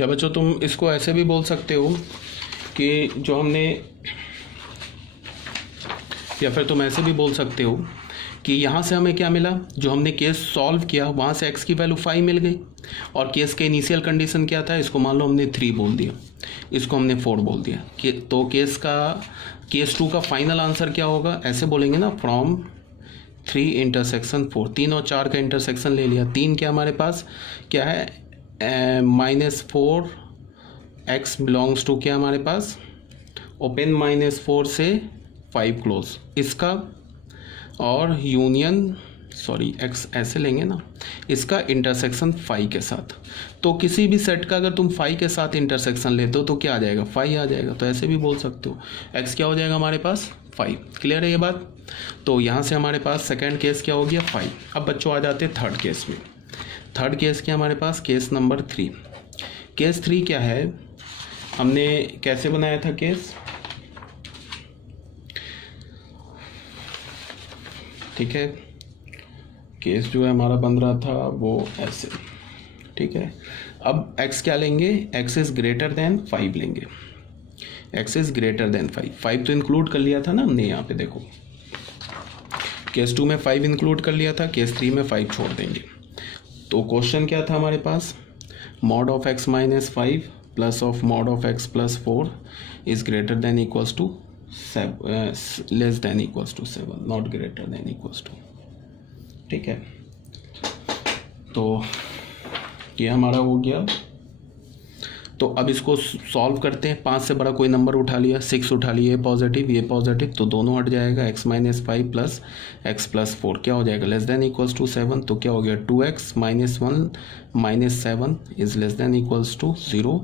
या बच्चों तुम इसको ऐसे भी बोल सकते हो कि जो हमने, या फिर तुम ऐसे भी बोल सकते हो कि यहाँ से हमें क्या मिला, जो हमने केस सॉल्व किया वहाँ से x की वैल्यू 5 मिल गई, और केस के इनिशियल कंडीशन क्या था, इसको मान लो हमने 3 बोल दिया, इसको हमने 4 बोल दिया कि तो केस 2 का फाइनल आंसर क्या होगा, ऐसे बोलेंगे ना, फ्रॉम 3 इंटरसेक्शन 4, 3 और 4 का इंटरसेक्शन ले लिया, 3 क्या हमारे पास क्या है, -4 x बिलोंग्स टू क्या हमारे पास, ओपन -4 से 5 क्लोज, इसका और यूनियन, सॉरी x ऐसे लेंगे ना, इसका इंटरसेक्शन 5 के साथ। तो किसी भी सेट का अगर तुम 5 के साथ इंटरसेक्शन लेते हो तो क्या आ जाएगा, 5 आ जाएगा। तो ऐसे भी बोल सकते हो x क्या हो जाएगा हमारे पास 5। क्लियर है ये बात। तो यहाँ से हमारे पास सेकेंड केस क्या हो गया 5। अब बच्चों आ जाते हैं थर्ड केस में। थर्ड केस क्या हमारे पास, केस नंबर 3। केस 3 क्या है, हमने कैसे बनाया था केस, ठीक है, केस जो है हमारा बन रहा था वो ऐसे, ठीक है। अब x क्या लेंगे, x इज़ ग्रेटर देन 5 लेंगे, x इज़ ग्रेटर देन 5 तो इंक्लूड कर लिया था ना हमने, यहाँ पे देखो केस 2 में 5 इंक्लूड कर लिया था, केस 3 में 5 छोड़ देंगे। तो क्वेश्चन क्या था हमारे पास, mod of x minus 5 plus of mod of x plus 4 is greater than equals to less than equals to 7, not greater than equals to, ठीक है। तो ये हमारा हो गया। तो अब इसको सॉल्व करते हैं। 5 से बड़ा कोई नंबर उठा लिया, 6 उठा लिया, ये पॉजिटिव तो दोनों हट जाएगा। x minus 5 plus x plus 4 क्या हो जाएगा, लेस देन इक्वल्स टू 7। तो क्या हो गया 2x minus 1 minus 7 is less than equals to 0।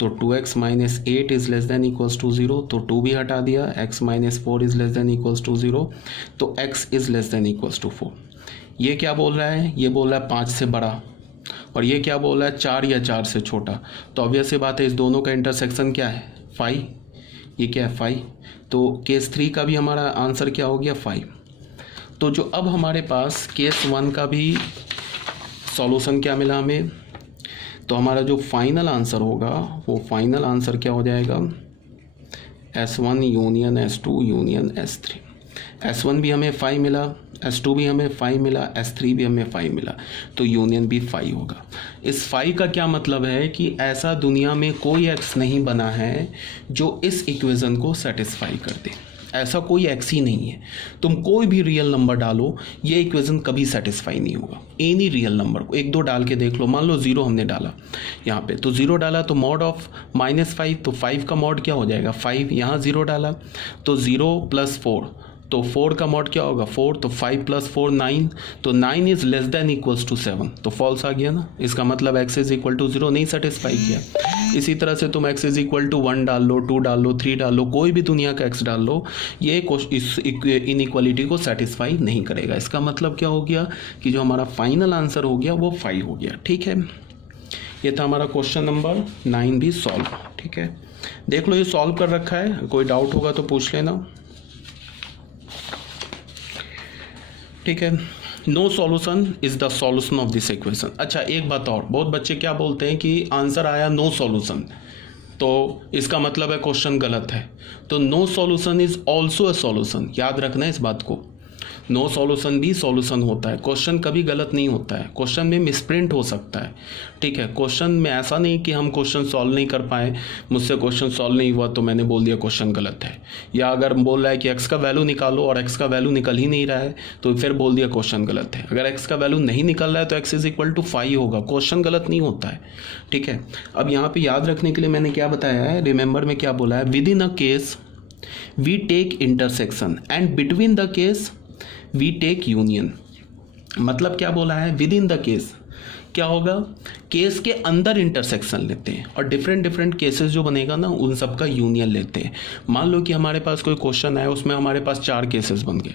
तो 2x minus 8 is less than equals to 0, तो 2 भी हटा दिया। x minus 4 is less than equals to 0, तो x is less than equals to 4। ये क्या बोल रहा है, ये बोल रहा है 5 से बड़ा, और ये क्या बोल रहा है 4 या 4 से छोटा। तो ऑब्वियस सी बात है इस दोनों का इंटरसेक्शन क्या है 5, ये क्या है 5। तो केस 3 का भी हमारा आंसर क्या हो गया 5। तो जो अब हमारे पास केस 1 का भी सॉल्यूशन क्या मिला हमें, तो हमारा जो फाइनल आंसर होगा वो फाइनल आंसर क्या हो जाएगा, S1 union S2 union S3। S1 भी हमें 5 मिला, S2 भी हमें 5 मिला, S3 भी हमें 5 मिला, तो यूनियन भी 5 होगा। इस 5 का क्या मतलब है कि ऐसा दुनिया में कोई x नहीं बना है जो इस इक्वेशन को सेटिस्फाई कर दे, ऐसा कोई x ही नहीं है। तुम कोई भी रियल नंबर डालो, ये इक्वेशन कभी सेटिस्फाई नहीं होगा। एनी रियल नंबर को 1 2 डाल के देख लो, मान लो 0 हमने डाला यहाँ पे, तो 0 डाला तो मॉड ऑफ -5, तो 5 का मॉड क्या हो जाएगा 5। यहाँ 0 डाला तो 0 प्लस 4, तो 4 का मॉड क्या होगा 4, तो 5 प्लस 4 9, तो 9 is less than equals to 7, तो फॉल्स आ गया ना। इसका मतलब x इज इक्वल टू 0 नहीं सेटिस्फाई किया। इसी तरह से तुम x इज इक्वल टू 1 डाल लो, 2 डाल लो, 3 डाल लो, कोई भी दुनिया का x डाल लो, ये इस इनइक्वालिटी को सेटिस्फाई नहीं करेगा। इसका मतलब क्या हो गया कि जो हमारा फाइनल आंसर हो गया वो 5 हो गया, ठीक है। ये था हमारा क्वेश्चन नंबर 9 भी सॉल्व, ठीक है। देख लो ये सॉल्व कर रखा है, कोई डाउट होगा तो पूछ लेना, ठीक है। No solution is the solution of this equation. अच्छा एक बात और, बहुत बच्चे क्या बोलते हैं कि आंसर आया नो सॉल्यूशन, तो इसका मतलब है क्वेश्चन गलत है। तो no solution is also a solution, याद रखना इस बात को। नो सॉल्यूशन भी सॉल्यूशन होता है, क्वेश्चन कभी गलत नहीं होता है, क्वेश्चन में मिसप्रिंट हो सकता है, ठीक है। क्वेश्चन में ऐसा नहीं कि हम क्वेश्चन सॉल्व नहीं कर पाए, मुझसे क्वेश्चन सॉल्व नहीं हुआ तो मैंने बोल दिया क्वेश्चन गलत है, या अगर बोल रहा है कि x का वैल्यू निकालो और x का वैल्यू निकल ही नहीं रहा है तो फिर बोल दिया क्वेश्चन गलत है। अगर x का वैल्यू नहीं निकल रहा है तो x इज इक्वल टू 5 होगा, क्वेश्चन गलत नहीं होता है, ठीक है। अब यहाँ पर याद रखने के लिए मैंने क्या बताया है, रिमेंबर में क्या बोला है, within a case we take intersection and between the case we take union. मतलब क्या बोला है, विद इन द केस क्या होगा, केस के अंदर इंटरसेक्शन लेते हैं और डिफरेंट केसेस जो बनेगा ना उन सब का यूनियन लेते हैं। मान लो कि हमारे पास कोई क्वेश्चन है, उसमें हमारे पास 4 केसेस बन गए,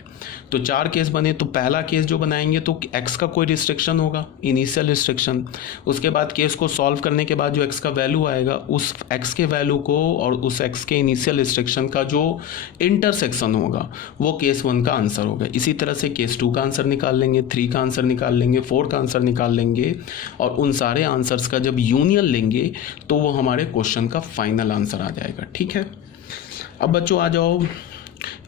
तो 4 केस बने, तो पहला केस जो बनाएंगे तो x का कोई रिस्ट्रिक्शन होगा, इनिशियल रिस्ट्रिक्शन। उसके बाद केस को सॉल्व करने के बाद जो x का वैल्यू आएगा उस x के वैल्यू को और उस x के इनिशियल रिस्ट्रिक्शन का जो इंटरसेक्शन होगा वो केस 1 का आंसर होगा। इसी तरह से केस 2 का आंसर निकाल लेंगे, 3 का आंसर निकाल लेंगे, 4 का आंसर निकाल लेंगे, और उन सारे आंसर्स का जब यूनियन लेंगे तो वो हमारे क्वेश्चन का फाइनल आंसर आ जाएगा। ठीक है, अब बच्चों आ जाओ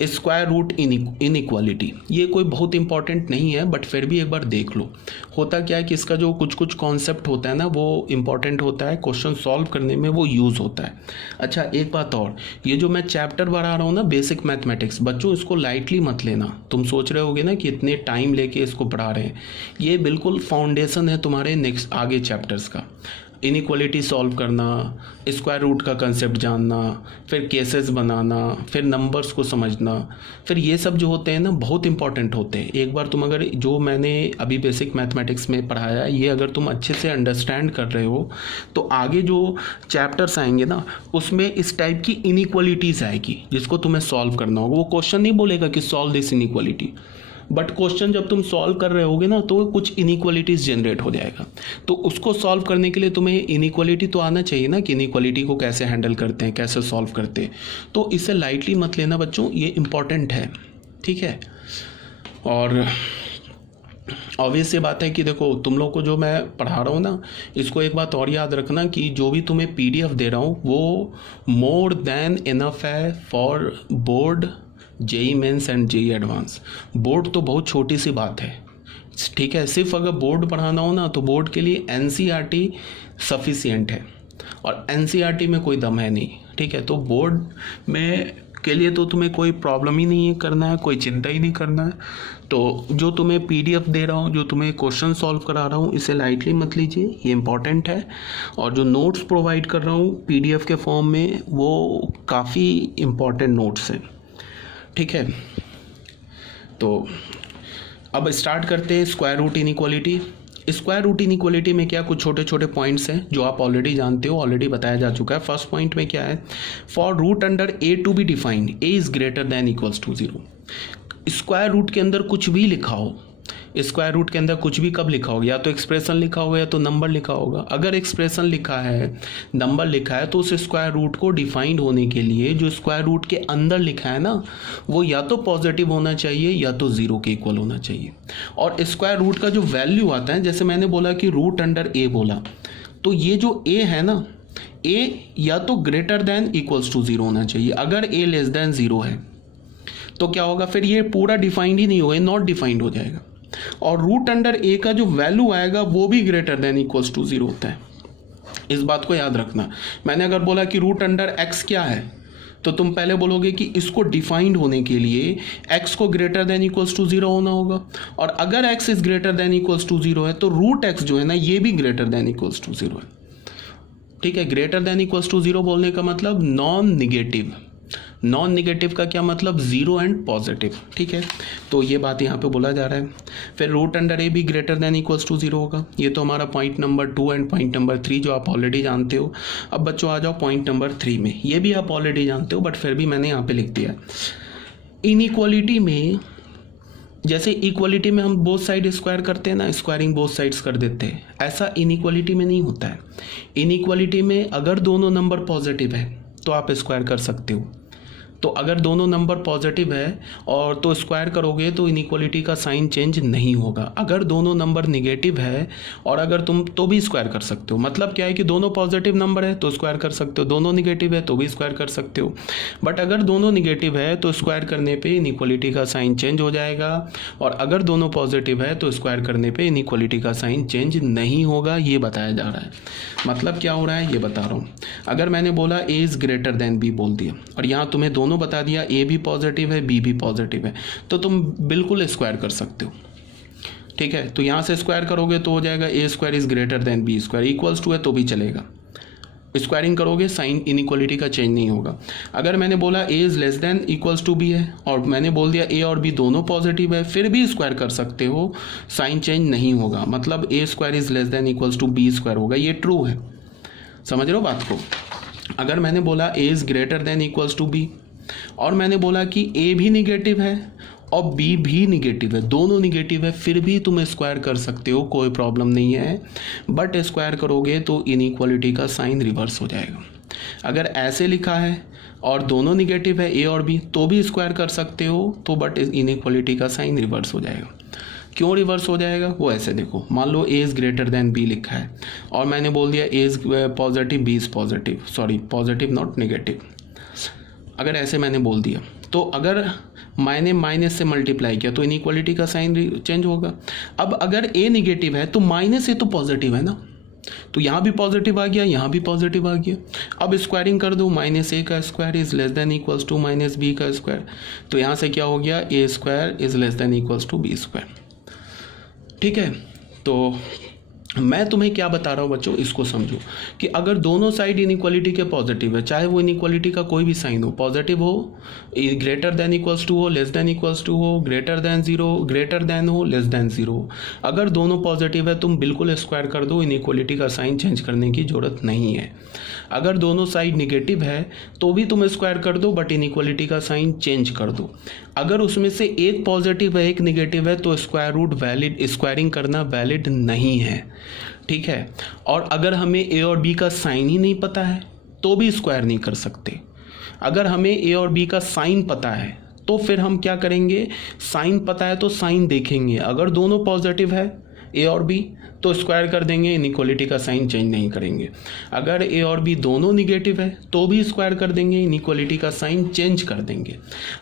स्क्वायर रूट इनइक्वालिटी। ये कोई बहुत इंपॉर्टेंट नहीं है बट फिर भी एक बार देख लो। होता क्या है कि इसका जो कुछ कुछ कॉन्सेप्ट होता है ना वो इंपॉर्टेंट होता है, क्वेश्चन सॉल्व करने में वो यूज़ होता है। अच्छा एक बात और, ये जो मैं चैप्टर बढ़ा रहा हूँ ना बेसिक मैथमेटिक्स, बच्चों इसको लाइटली मत लेना। तुम सोच रहे होगे ना कि इतने टाइम लेके इसको पढ़ा रहे हैं, ये बिल्कुल फाउंडेशन है तुम्हारे नेक्स्ट आगे चैप्टर्स का। इनइक्वालिटी सॉल्व करना, स्क्वायर रूट का कंसेप्ट जानना, फिर केसेस बनाना, फिर नंबर्स को समझना, फिर ये सब जो होते हैं ना बहुत इंपॉर्टेंट होते हैं। एक बार तुम अगर जो मैंने अभी बेसिक मैथमेटिक्स में पढ़ाया है ये अगर तुम अच्छे से अंडरस्टैंड कर रहे हो तो आगे जो चैप्टर्स आएंगे ना उसमें इस टाइप की इनइक्वालिटीज़ आएगी जिसको तुम्हें सॉल्व करना होगा। वो क्वेश्चन नहीं बोलेगा कि solve this inequality, but question जब तुम सॉल्व कर रहे होगे ना तो कुछ इनइक्वालिटीज़ जनरेट हो जाएगा। तो उसको सॉल्व करने के लिए तुम्हें इनइक्वालिटी तो आना चाहिए ना कि इनइक्वालिटी को कैसे हैंडल करते हैं, कैसे सॉल्व करते हैं। तो इसे लाइटली मत लेना बच्चों, ये इम्पॉर्टेंट है। ठीक है, और ऑब्वियस ये बात है कि देखो तुम लोग को जो मैं पढ़ा रहा हूँ ना इसको एक बात और याद रखना कि जो भी तुम्हें PDF दे रहा हूँ वो मोर देन इनफ है for board, JEE mains and JEE advance. Board तो बहुत छोटी सी बात है। ठीक है, सिर्फ अगर बोर्ड पढ़ाना हो ना तो बोर्ड के लिए NCERT सफिशिएंट है और NCERT में कोई दम है नहीं। ठीक है, तो बोर्ड में के लिए तो तुम्हें कोई प्रॉब्लम ही नहीं है करना है, कोई चिंता ही नहीं करना है। तो जो तुम्हें PDF दे रहा हूँ, जो तुम्हें क्वेश्चन सॉल्व करा रहा हूँ, इसे लाइटली मत लीजिए, ये इंपॉर्टेंट है। और जो नोट्स प्रोवाइड कर रहा हूँ PDF के फॉर्म में वो काफ़ी इम्पॉर्टेंट नोट्स हैं। ठीक है, तो अब स्टार्ट करते हैं square root inequality. Square root inequality में क्या कुछ छोटे छोटे पॉइंट्स हैं जो आप ऑलरेडी जानते हो, ऑलरेडी बताया जा चुका है। फर्स्ट पॉइंट में क्या है, for root under A to B defined A is greater than equals to 0। Square root के अंदर कुछ भी लिखा हो, स्क्वायर रूट के अंदर कुछ भी कब लिखा होगा, या तो एक्सप्रेशन लिखा होगा या तो नंबर लिखा होगा। अगर एक्सप्रेशन लिखा है, नंबर लिखा है, तो उस स्क्वायर रूट को डिफाइंड होने के लिए जो स्क्वायर रूट के अंदर लिखा है ना वो या तो पॉजिटिव होना चाहिए या तो 0 के इक्वल होना चाहिए। और स्क्वायर रूट का जो वैल्यू आता है, जैसे मैंने बोला कि रूट अंडर A बोला, तो ये जो A है ना, A या तो ग्रेटर देन इक्वल्स टू 0 होना चाहिए। अगर A लेस देन 0 है तो क्या होगा, फिर ये पूरा डिफाइंड ही नहीं होगा, नॉट डिफाइंड हो जाएगा। और रूट अंडर A का जो वैल्यू आएगा वो भी ग्रेटर देन इक्वल्स टू 0 होता है। इस बात को याद रखना। मैंने अगर बोला कि रूट अंडर X क्या है तो तुम पहले बोलोगे कि इसको डिफाइंड होने के लिए X को ग्रेटर देन इक्वल्स टू 0 होना होगा। और अगर X is greater than equals to 0 है तो रूट X जो है ना ये भी ग्रेटर देन इक्वल्स टू 0 है। ठीक है, ग्रेटर देन इक्वल्स टू 0 बोलने का मतलब नॉन निगेटिव। नॉन निगेटिव का क्या मतलब, 0 एंड पॉजिटिव। ठीक है, तो ये बात यहाँ पे बोला जा रहा है। फिर रूट अंडर A भी ग्रेटर देन इक्वल्स टू 0 होगा। ये तो हमारा point number 2 and point number 3 जो आप ऑलरेडी जानते हो। अब बच्चों आ जाओ पॉइंट नंबर 3 में, ये भी आप ऑलरेडी जानते हो बट फिर भी मैंने यहाँ पे लिख दिया। इनइक्वालिटी में जैसे इक्वालिटी में हम बोथ साइड स्क्वायर करते हैं ना, स्क्वायरिंग बोथ साइड्स कर देते हैं, ऐसा इनइक्वालिटी में नहीं होता है। इनइक्वालिटी में अगर दोनों नंबर पॉजिटिव है तो आप स्क्वायर कर सकते हो। तो अगर दोनों नंबर पॉजिटिव है और तो स्क्वायर करोगे तो इनइक्वालिटी का साइन चेंज नहीं होगा। अगर दोनों नंबर निगेटिव है और अगर तुम तो भी स्क्वायर कर सकते हो। मतलब क्या है कि दोनों पॉजिटिव नंबर है तो स्क्वायर कर सकते हो, दोनों निगेटिव है तो भी स्क्वायर कर सकते हो। बट अगर दोनों निगेटिव है तो स्क्वायर करने पे इनइक्वालिटी का साइन चेंज हो जाएगा, और अगर दोनों पॉजिटिव है तो स्क्वायर करने पे इनइक्वालिटी का साइन चेंज नहीं होगा। ये बताया जा रहा है। मतलब क्या हो रहा है ये बता रहा हूँ। अगर मैंने बोला A is greater than B बोल दिया और यहाँ तुम्हें दोनों बता दिया, A भी पॉजिटिव है B भी पॉजिटिव है, तो तुम बिल्कुल स्क्वायर कर सकते हो। ठीक है, तो यहाँ से स्क्वायर करोगे तो हो जाएगा A square is greater than B square, equals to है तो भी चलेगा। स्क्वायरिंग करोगे साइन इनइक्वालिटी का चेंज नहीं होगा। अगर मैंने बोला A is less than equals to B है और मैंने बोल दिया A और B दोनों पॉजिटिव है, फिर भी स्क्वायर कर सकते हो, साइन चेंज नहीं होगा। मतलब A square is less than equals to B square होगा। ये ट्रू है, समझ रहे हो बात को। अगर मैंने बोला A is greater than equals to B और मैंने बोला कि A भी निगेटिव है और B भी निगेटिव है, दोनों निगेटिव है, फिर भी तुम स्क्वायर कर सकते हो, कोई प्रॉब्लम नहीं है। बट स्क्वायर करोगे तो इनइक्वालिटी का साइन रिवर्स हो जाएगा। अगर ऐसे लिखा है और दोनों निगेटिव है A और B तो भी स्क्वायर कर सकते हो, तो बट इनइक्वालिटी का साइन रिवर्स हो जाएगा। क्यों रिवर्स हो जाएगा वो ऐसे देखो, मान लो A is greater than B लिखा है और मैंने बोल दिया A is positive B is positive, sorry positive not negative, अगर ऐसे मैंने बोल दिया तो अगर मैंने माइनस से मल्टीप्लाई किया तो इनइक्वालिटी का साइन चेंज होगा। अब अगर ए निगेटिव है तो माइनस ए तो पॉजिटिव है ना, तो यहाँ भी पॉजिटिव आ गया, यहाँ भी पॉजिटिव आ गया। अब स्क्वायरिंग कर दो, माइनस ए का square is less than equals to minus B का स्क्वायर, तो यहाँ से क्या हो गया, A square is less than equals to B square. ठीक है, तो मैं तुम्हें क्या बता रहा हूँ बच्चों, इसको समझो कि अगर दोनों साइड इनइक्वालिटी के पॉजिटिव है, चाहे वो इनइक्वालिटी का कोई भी साइन हो, पॉजिटिव हो, ग्रेटर देन इक्वल्स टू हो, लेस देन इक्वल्स टू हो, greater than zero, greater than हो, लेस देन जीरो हो, अगर दोनों पॉजिटिव है तुम बिल्कुल स्क्वायर कर दो, इनइक्वालिटी का साइन चेंज करने की जरूरत नहीं है। अगर दोनों साइड निगेटिव है तो भी तुम स्क्वायर कर दो बट इनइक्वालिटी का साइन चेंज कर दो। अगर उसमें से एक पॉजिटिव है एक निगेटिव है तो स्क्वायर रूट वैलिड, स्क्वायरिंग करना वैलिड नहीं है। ठीक है, और अगर हमें ए और बी का साइन ही नहीं पता है तो भी स्क्वायर नहीं कर सकते। अगर हमें ए और बी का साइन पता है तो फिर हम क्या करेंगे, साइन पता है तो साइन देखेंगे, अगर दोनों पॉजिटिव है ए और बी तो स्क्वायर कर देंगे, इनइक्वालिटी का साइन चेंज नहीं करेंगे। अगर ए और बी दोनों निगेटिव है तो भी स्क्वायर कर देंगे, इनइक्वालिटी का साइन चेंज कर देंगे।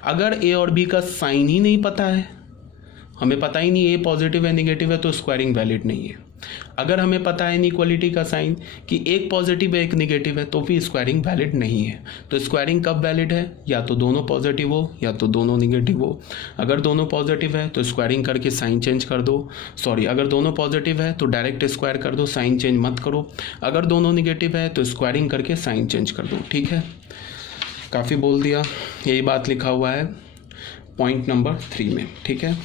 अगर ए और बी का साइन ही नहीं पता है, हमें पता ही नहीं ए पॉजिटिव है निगेटिव है, तो स्क्वायरिंग वैलिड नहीं है। अगर हमें पता है इनइक्वालिटी का साइन कि एक पॉजिटिव है एक निगेटिव है तो भी स्क्वायरिंग वैलिड नहीं है। तो स्क्वायरिंग कब वैलिड है, या तो दोनों पॉजिटिव हो या तो दोनों निगेटिव हो। अगर दोनों पॉजिटिव है तो स्क्वायरिंग करके साइन चेंज कर दो, सॉरी अगर दोनों पॉजिटिव है तो डायरेक्ट स्क्वायर कर दो, साइन चेंज मत करो। अगर दोनों निगेटिव है तो स्क्वायरिंग करके साइन चेंज कर दो। ठीक है, काफ़ी बोल दिया, यही बात लिखा हुआ है पॉइंट नंबर 3 में। ठीक है,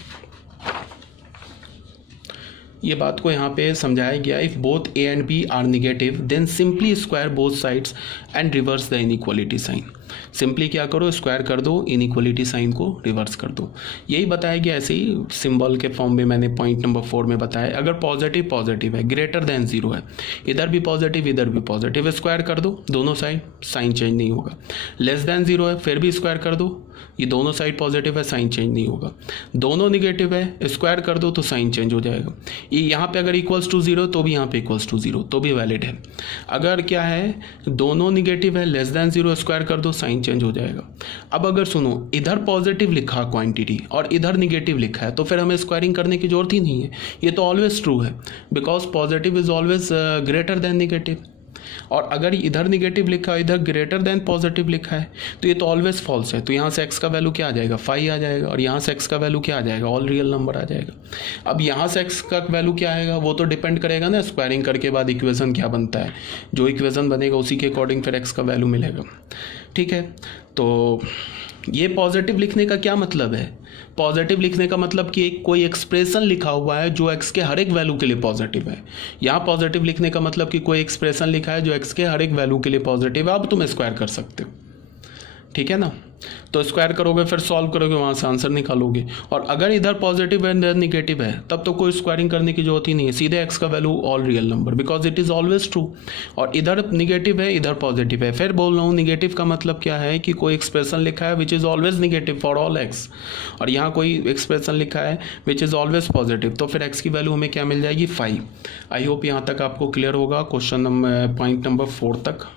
ये बात को यहाँ पे समझाया गया, if both A and B are negative then simply square both sides and reverse the inequality sign. Simply क्या करो, स्क्वायर कर दो, इनइक्वालिटी साइन को रिवर्स कर दो। यही बताया गया, ऐसे ही सिंबल के फॉर्म में मैंने पॉइंट नंबर 4 में बताया। अगर पॉजिटिव पॉजिटिव है, ग्रेटर देन जीरो है, इधर भी पॉजिटिव इधर भी पॉजिटिव, स्क्वायर कर दो दोनों साइड, साइन चेंज नहीं होगा। लेस देन जीरो है, फिर भी स्क्वायर कर दो, ये दोनों साइड पॉजिटिव है, साइन चेंज नहीं होगा। दोनों निगेटिव है, स्क्वायर कर दो तो साइन चेंज हो जाएगा। ये यहाँ पे अगर इक्वल्स टू जीरो तो भी यहाँ पे इक्वल्स टू जीरो तो भी वैलिड है। अगर क्या है, दोनों निगेटिव है, लेस देन जीरो, स्क्वायर कर दो, साइन चेंज हो जाएगा। अब अगर सुनो, इधर पॉजिटिव लिखा क्वांटिटी और इधर निगेटिव लिखा है तो फिर हमें स्क्वायरिंग करने की जरूरत ही नहीं है, ये तो ऑलवेज ट्रू है, because positive is always greater than negative. और अगर इधर निगेटिव लिखा है इधर ग्रेटर देन पॉजिटिव लिखा है तो ये तो ऑलवेज फॉल्स है। तो यहाँ से x का वैल्यू क्या आ जाएगा, 5 आ जाएगा, और यहाँ से x का वैल्यू क्या आ जाएगा, ऑल रियल नंबर आ जाएगा। अब यहाँ से x का वैल्यू क्या आएगा वो तो डिपेंड करेगा ना स्क्वायरिंग करके बाद इक्वेशन क्या बनता है, जो इक्वेशन बनेगा उसी के अकॉर्डिंग फिर x का वैल्यू मिलेगा। ठीक है, तो ये पॉजिटिव लिखने का क्या मतलब है, पॉजिटिव लिखने का मतलब कि एक कोई एक्सप्रेशन लिखा हुआ है जो x के हर एक वैल्यू के लिए पॉजिटिव है। यहाँ पॉजिटिव लिखने का मतलब कि कोई एक्सप्रेशन लिखा है जो x के हर एक वैल्यू के लिए पॉजिटिव है, अब तुम स्क्वायर कर सकते हो। ठीक है ना, तो स्क्वायर करोगे फिर सॉल्व करोगे, वहाँ से आंसर निकालोगे। और अगर इधर पॉजिटिव है इधर निगेटिव है तब तो कोई स्क्वायरिंग करने की जरूरत ही नहीं है, सीधे x का value all real number, because it is always true. और इधर निगेटिव है इधर पॉजिटिव है, फिर बोल रहा हूँ निगेटिव का मतलब क्या है कि कोई एक्सप्रेशन लिखा है which is always negative for all x, और यहाँ कोई एक्सप्रेशन लिखा है विच इज़ ऑलवेज पॉजिटिव, तो फिर x की वैल्यू हमें क्या मिल जाएगी, 5। आई होप यहाँ तक आपको क्लियर होगा, क्वेश्चन नंबर पॉइंट नंबर 4 तक।